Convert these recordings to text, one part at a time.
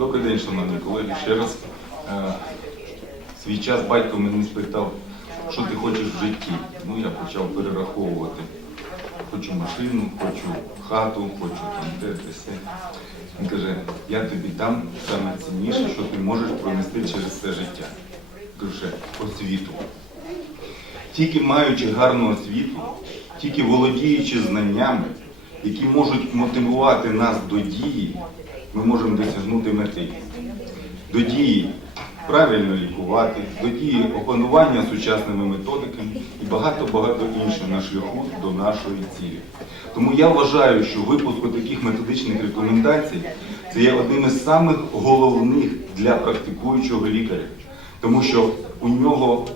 Добрий день, шановні колеги. Ще раз е, свій час батько мене спитав, що ти хочеш в житті. Ну, я почав перераховувати. Хочу машину, хочу хату, хочу там те, те, все. Він каже, я тобі дам саме цінніше, що ти можеш пронести через все життя. Кажу, ще освіту. Тільки маючи гарну освіту, тільки володіючи знаннями, які можуть мотивувати нас до дії, ми можемо досягнути мети. До дії правильно лікувати, до дії опанування сучасними методиками і багато-багато іншого на шляху до нашої цілі. Тому я вважаю, що випуск таких методичних рекомендацій це є одним із самих головних для практикуючого лікаря, тому що у нього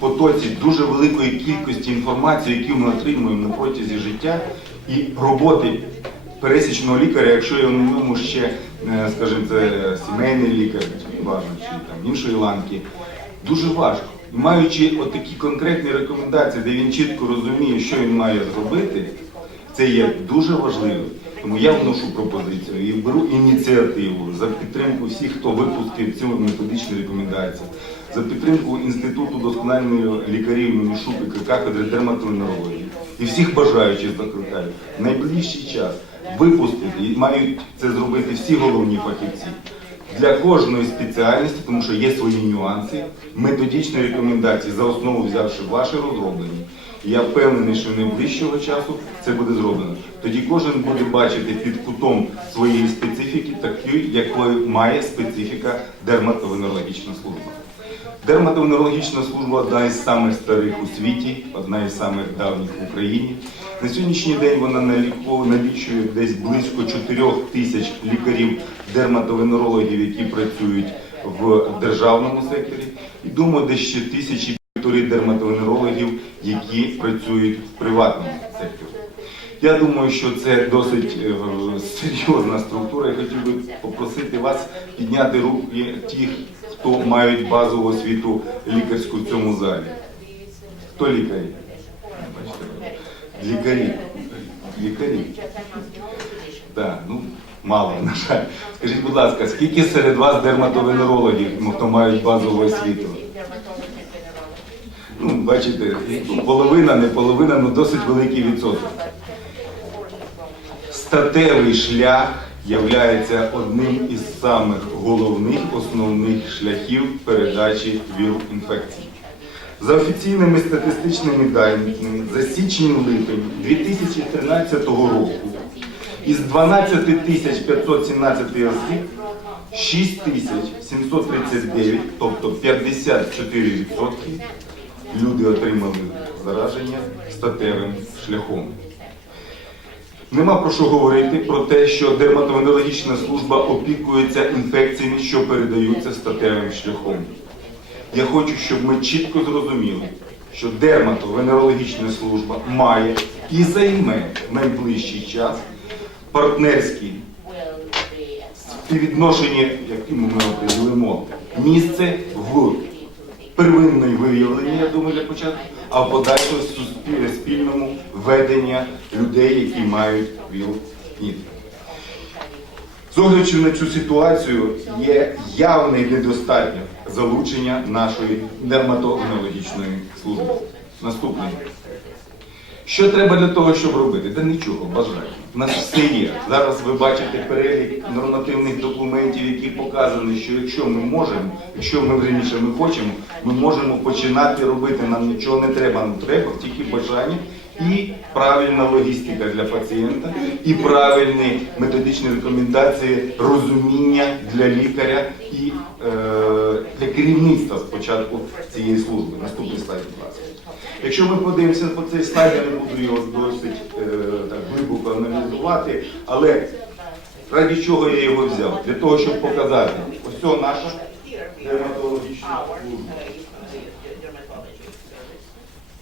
потоці дуже великої кількості інформації, яку ми отримуємо на протязі життя, і роботи пересічного лікаря, якщо є на ньому ще, е, скажімо, сімейний лікар, чи там іншої ланки, дуже важко. Маючи отакі конкретні рекомендації, де він чітко розуміє, що він має зробити, це є дуже важливо. Тому я вношу пропозицію і беру ініціативу за підтримку всіх, хто випустив цю методичну рекомендацію, за підтримку Інституту доскональної лікарів імені кафедри дерматовенерології і всіх бажаючих закликаю в найближчий час випустити і мають це зробити всі головні фахівці для кожної спеціальності, тому що є свої нюанси, методичні рекомендації за основу взявши ваші розроблені. Я впевнений, що найближчого часу це буде зроблено. Тоді кожен буде бачити під кутом своєї специфіки, такої, якою має специфіка дерматовенерологічна служба. Дерматовенерологічна служба одна із самих старих у світі, одна із самих давніх в Україні. На сьогоднішній день вона налічує десь близько 4 тисяч лікарів дерматовенерологів, які працюють в державному секторі. І думаю, десь ще тисячі півтори дерматовенерологів, які працюють в приватному секторі. Я думаю, що це досить е, серйозна структура. Я хотів би попросити вас підняти руки тих, хто мають базову освіту лікарську в цьому залі. Хто лікарі? Лікарі. Лікарі. Так, ну мало, на жаль. Скажіть, будь ласка, скільки серед вас дерматовенерологів, ну, хто мають базову освіту? Ну, бачите, половина, не половина, ну досить великий відсоток. Статевий шлях являється одним із самих головних основних шляхів передачі віл-інфекцій. За офіційними статистичними даними, за січень-липень 2013 року із 12 тисяч 517 осіб 6 тисяч 739, тобто 54% люди отримали зараження статевим шляхом. Нема про що говорити про те, що дерматовенерологічна служба опікується інфекціями, що передаються статевим шляхом. Я хочу, щоб ми чітко зрозуміли, що дерматовенерологічна служба має і займе в найближчий час партнерські співвідношення, яким ми определимо, місце в первинної виявлення, я думаю, для початку, а в подальшому спільному ведення людей, які мають ВІЛ-НІД. З огляду на цю ситуацію є явне і недостатньо залучення нашої дерматологічної служби. Наступне. Що треба для того, щоб робити? Та нічого, бажаю. У нас все є. Зараз ви бачите перелік нормативних документів, які показані, що якщо ми можемо, якщо ми раніше ми хочемо, ми можемо починати робити. Нам нічого не треба, нам треба тільки бажання і правильна логістика для пацієнта, і правильні методичні рекомендації, розуміння для лікаря і е, для керівництва спочатку цієї служби. Наступний слайд, будь ласка. Якщо ми подивимося по цей слайд, я не буду його досить е, так глибоко аналізувати, але ради чого я його взяв? Для того, щоб показати, ось наша дерматологічна служба.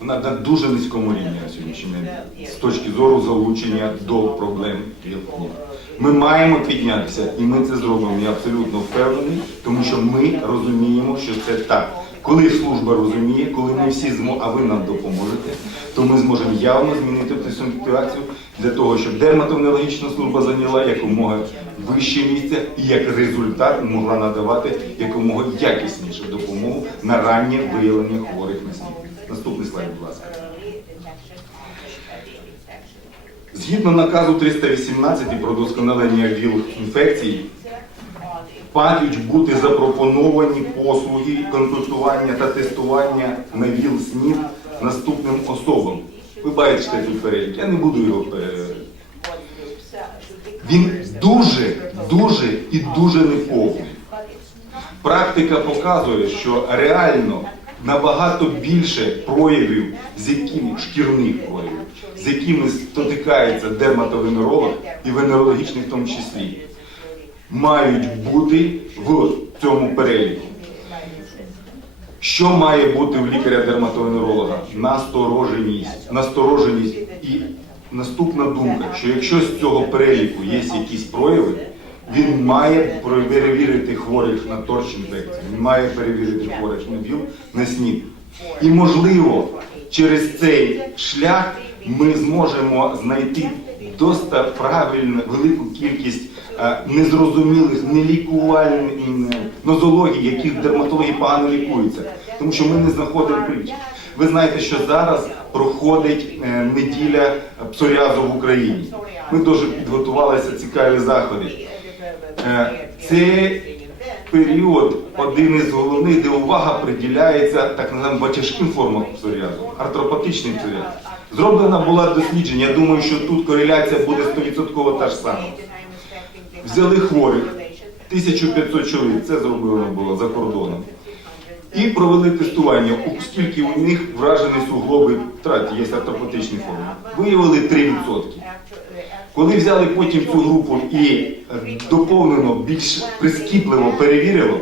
Вона на дуже низькому рівні на сьогоднішній день з точки зору залучення до проблем вілків. Ми маємо піднятися, і ми це зробимо. Я абсолютно впевнений, тому що ми розуміємо, що це так. Коли служба розуміє, коли ми всі зможемо, а ви нам допоможете, то ми зможемо явно змінити цю ситуацію для того, щоб дерматовенерологічна служба зайняла якомога вище місце і як результат могла надавати якомога якіснішу допомогу на раннє виявлення хворих на. Наступний слайд, будь ласка. Згідно наказу 318 про досконалення ВІЛ-інфекцій, мають бути запропоновані послуги консультування та тестування на ВІЛ-СНІД наступним особам. Ви бачите тут перелік, я не буду його. Він дуже, дуже і дуже неповний. Практика показує, що реально набагато більше проявів, з якими шкірних проявів, з якими стикається дерматовенеролог і венерологічний в тому числі, мають бути в цьому переліку. Що має бути в лікаря-дерматовенеролога? Настороженість. Настороженість і наступна думка, що якщо з цього переліку є якісь прояви, він має перевірити хворих на торч інфекцію, він має перевірити хворих на ВІЛ, на СНІД. І можливо, через цей шлях ми зможемо знайти доста правильну велику кількість е, незрозумілих, нелікувальних нозологій, яких дерматологи погано лікуються, тому що ми не знаходимо причин. Ви знаєте, що зараз проходить е, неділя псоріазу в Україні. Ми дуже підготувалися цікаві заходи. Е, Це період один із головних, де увага приділяється так називаємо тяжким формам псоріазу, артропатичний псоріаз. Зроблена була дослідження. Я думаю, що тут кореляція буде 100% та ж сама. Взяли хворих, 1500 чоловік, це зроблено було за кордоном. І провели тестування, оскільки у них вражені суглоби втраті, є артропатичні форми. Виявили 3%. Коли взяли потім цю групу і е, доповнено більш прискіпливо перевірило,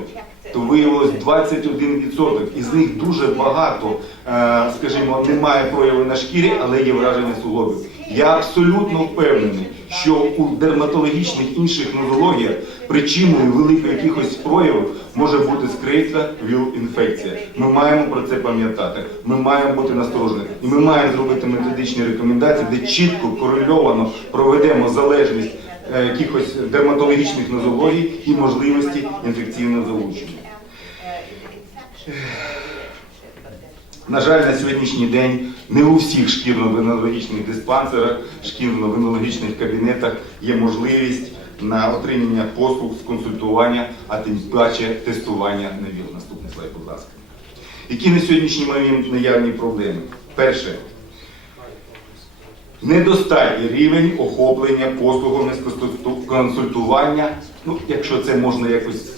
то виявилось 21%. Із них дуже багато, е, скажімо, немає прояви на шкірі, але є враження суглобів. Я абсолютно впевнений, що у дерматологічних інших нозологіях причиною великих якихось проявів може бути скрита ВІЛ-інфекція. Ми маємо про це пам'ятати. Ми маємо бути насторожені. І ми маємо зробити методичні рекомендації, де чітко корельовано проведемо залежність е, якихось дерматологічних нозологій і можливості інфекційного залучення. На жаль, на сьогоднішній день не у всіх шкірно-венологічних диспансерах, шкірно-венологічних кабінетах є можливість на отримання послуг з консультування, а тим паче тестування на ВІЛ. Наступний слайд, будь ласка. Які на сьогоднішній момент наявні проблеми? Перше, недостатній рівень охоплення послугами з консультування, ну, якщо це можна якось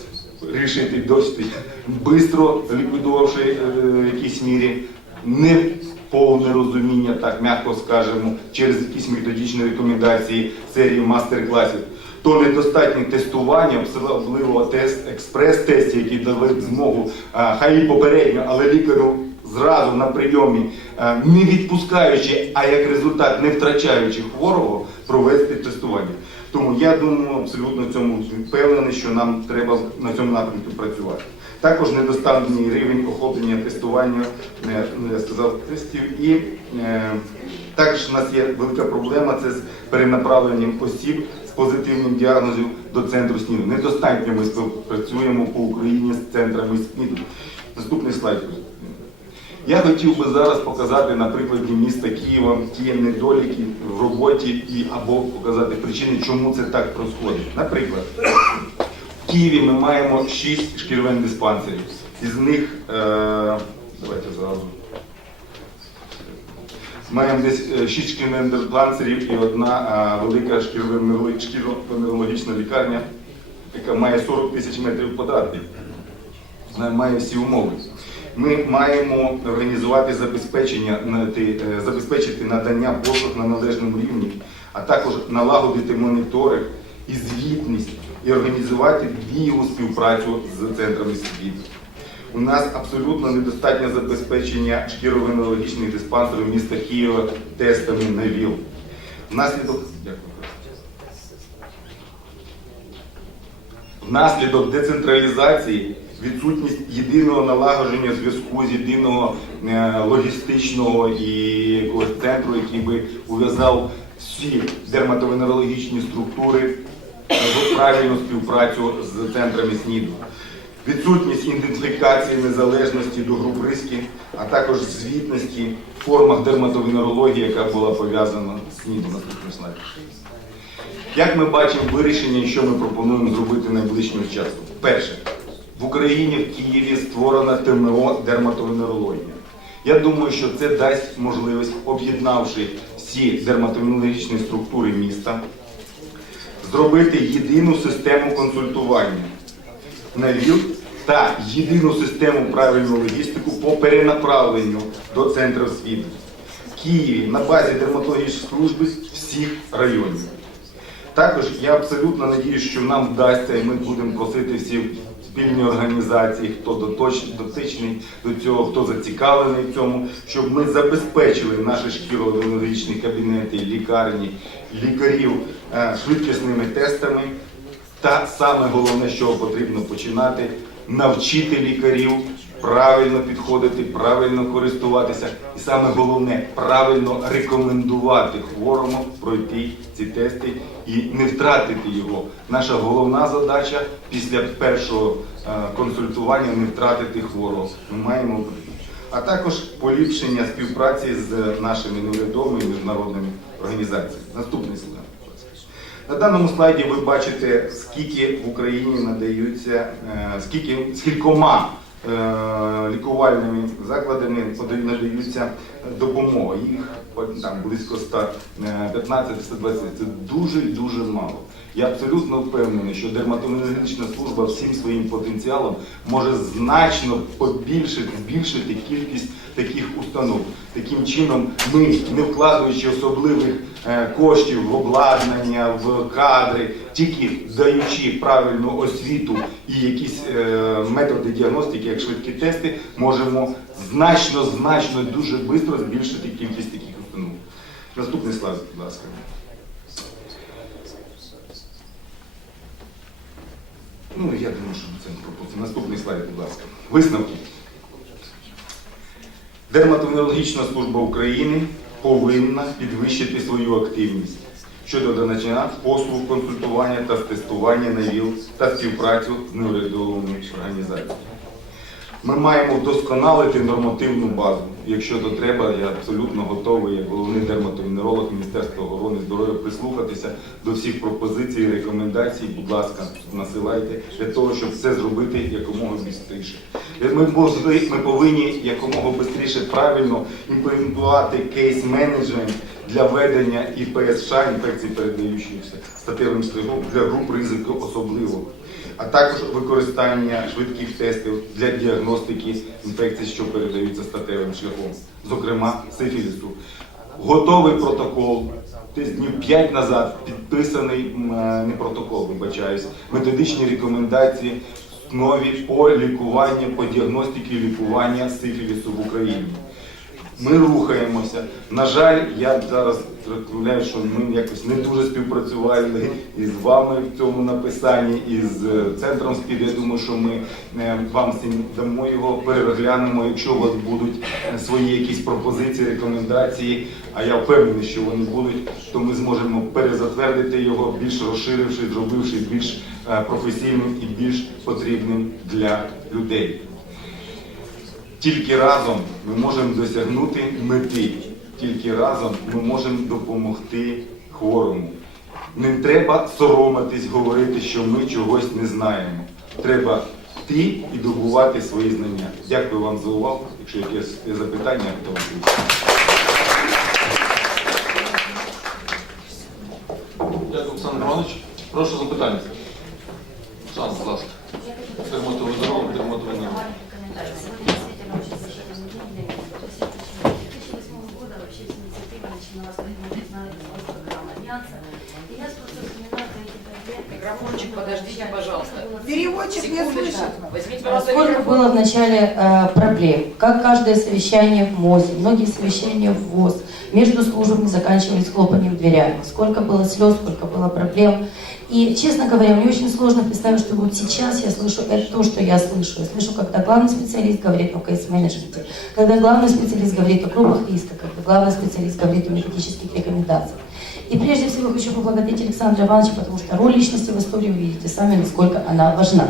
рішити досить швидко, ліквідувавши е, в якійсь мірі не повне розуміння, так м'яко скажемо, через якісь методичні рекомендації серії мастер-класів, то недостатнє тестування, особливо тест, експрес-тест, який дали змогу, хай і попередньо, але лікарю зразу на прийомі, не відпускаючи, а як результат не втрачаючи хворого, провести тестування. Тому я думаю, абсолютно в цьому впевнений, що нам треба на цьому напрямку працювати. Також недостатній рівень охоплення тестування, я сказав, тестів. І е, також у нас є велика проблема це з перенаправленням осіб з позитивним діагнозом до центру СНІДу. Недостатньо ми співпрацюємо по Україні з центрами СНІДу. Наступний слайд. Я хотів би зараз показати на прикладі міста Києва ті недоліки в роботі і або показати причини, чому це так происходить. Наприклад, в Києві ми маємо 6 шкірвен диспансерів. Із них, е, давайте зразу. Маємо десь 6 шкірвен диспансерів і одна е, велика шкірвенеролог- шкірвенерологічна лікарня, яка має 40 тисяч метрів квадратних. Вона має всі умови. Ми маємо організувати забезпечення е, забезпечити надання послуг на належному рівні, а також налагодити моніторинг і звітність і організувати дієву співпрацю з центрами світу. У нас абсолютно недостатнє забезпечення шкіровенологічних диспансерів міста Києва тестами на ВІЛ. Внаслідок. Внаслідок децентралізації, відсутність єдиного налагодження зв'язку з єдиного е, логістичного і якогось центру, який би ув'язав всі дерматовенерологічні структури в правильну співпрацю з центрами СНІДу. Відсутність ідентифікації незалежності до груп риски, а також звітності в формах дерматовенерології, яка була пов'язана з СНІДу. Наступний слайд. Як ми бачимо вирішення, що ми пропонуємо зробити найближчим часом? Перше, в Україні в Києві створена ТМО дерматовенерологія. Я думаю, що це дасть можливість, об'єднавши всі дерматовенерологічні структури міста, зробити єдину систему консультування на ВІЛ та єдину систему правильну логістику по перенаправленню до центрів світу. В Києві на базі дерматологічної служби всіх районів. Також я абсолютно надіюсь, що нам вдасться, і ми будемо просити всі спільні організації, хто дотичний до цього, хто зацікавлений в цьому, щоб ми забезпечили наші шкірологічні кабінети, лікарні, лікарів е, швидкісними тестами. Та саме головне, що потрібно починати, навчити лікарів правильно підходити, правильно користуватися, і саме головне правильно рекомендувати хворому пройти ці тести і не втратити його. Наша головна задача після першого е, консультування не втратити хворого. Ми маємо а також поліпшення співпраці з нашими неурядовими і міжнародними організаціями. Наступний слайд. На даному слайді ви бачите, скільки в Україні надаються, е, скільки скількома лікувальними закладами надаються допомога. Їх там близько 115-120. Це дуже дуже мало. Я абсолютно впевнений, що дерматологічна служба всім своїм потенціалом може значно побільшити, збільшити кількість таких установ. Таким чином, ми, не вкладаючи особливих е, коштів в обладнання, в кадри, тільки даючи правильну освіту і якісь е, методи діагностики, як швидкі тести, можемо значно, значно дуже швидко збільшити кількість таких установ. Наступний слайд, будь ласка. Ну, я думаю, що це не пропустимо. Наступний слайд, будь ласка. Висновки. Дерматовенерологічна служба України повинна підвищити свою активність щодо надання послуг консультування та тестування на ВІЛ та співпрацю з неурядовими організаціями. Ми маємо вдосконалити нормативну базу. Якщо то треба, я абсолютно готовий, як головний дерматовенеролог Міністерства охорони здоров'я, прислухатися до всіх пропозицій рекомендацій. Будь ласка, насилайте для того, щоб це зробити якомога швидше. Ми, ми повинні якомога швидше правильно імплементувати кейс-менеджмент для ведення ІПСШ, інфекцій передаючихся статевим шляхом для груп ризику особливо а також використання швидких тестів для діагностики інфекцій, що передаються статевим шляхом, зокрема сифілісу. Готовий протокол. Десь 5 назад підписаний е, не протокол, вибачаюсь, методичні рекомендації в основі по лікуванню, по діагностиці лікування сифілісу в Україні. Ми рухаємося. На жаль, я зараз розповідаю, що ми якось не дуже співпрацювали із вами в цьому написанні, і з е, центром спів. Я думаю, що ми е, вам всім дамо його, переглянемо. Якщо у вас будуть е, свої якісь пропозиції, рекомендації, а я впевнений, що вони будуть, то ми зможемо перезатвердити його, більш розширивши, зробивши більш професійним і більш потрібним для людей. Тільки разом ми можемо досягнути мети. Тільки разом ми можемо допомогти хворому. Не треба соромитись, говорити, що ми чогось не знаємо. Треба йти і добувати свої знання. Дякую вам за увагу. Якщо якесь запитання, то Дякую, Олександр Іванович. Прошу запитання. Олександр, будь ласка. Подождите, пожалуйста. Переводчик не слышит. Возьмите, пожалуйста, Сколько было в начале э, проблем, как каждое совещание в МОЗе, многие совещания в ВОЗ, между службами заканчивались хлопанием дверями, сколько было слез, сколько было проблем. И, честно говоря, мне очень сложно представить, что вот сейчас я слышу это то, что я слышу. Я слышу, когда главный специалист говорит о кейс-менеджменте, когда главный специалист говорит о группах риска, когда главный специалист говорит о методических рекомендациях. И прежде всего хочу поблагодарить Александра Ивановича, потому что роль личности в истории вы видите сами, насколько она важна.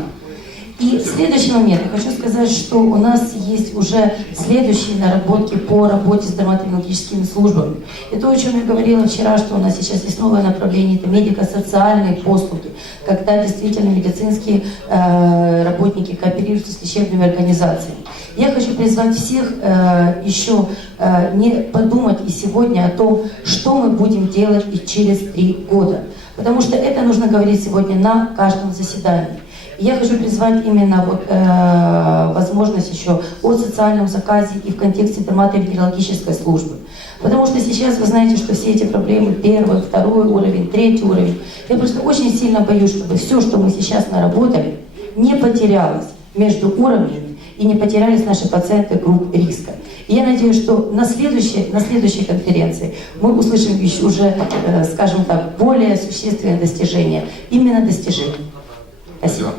И следующий момент, я хочу сказать, что у нас есть уже следующие наработки по работе с дерматологическими службами. И то, о чем я говорила вчера, что у нас сейчас есть новое направление, это медико-социальные послуги, когда действительно медицинские э, работники кооперируются с лечебными организациями. Я хочу призвать всех э, еще э, не подумать и сегодня о том, что мы будем делать и через три года. Потому что это нужно говорить сегодня на каждом заседании. Я хочу призвать именно вот, э, возможность еще о социальном заказе и в контексте дерматовенерологической службы. Потому что сейчас вы знаете, что все эти проблемы, первый, второй уровень, третий уровень, я просто очень сильно боюсь, чтобы все, что мы сейчас наработали, не потерялось между уровнями и не потерялись наши пациенты групп риска. И я надеюсь, что на следующей, на следующей конференции мы услышим еще уже, э, скажем так, более существенные достижения, именно достижения. Спасибо.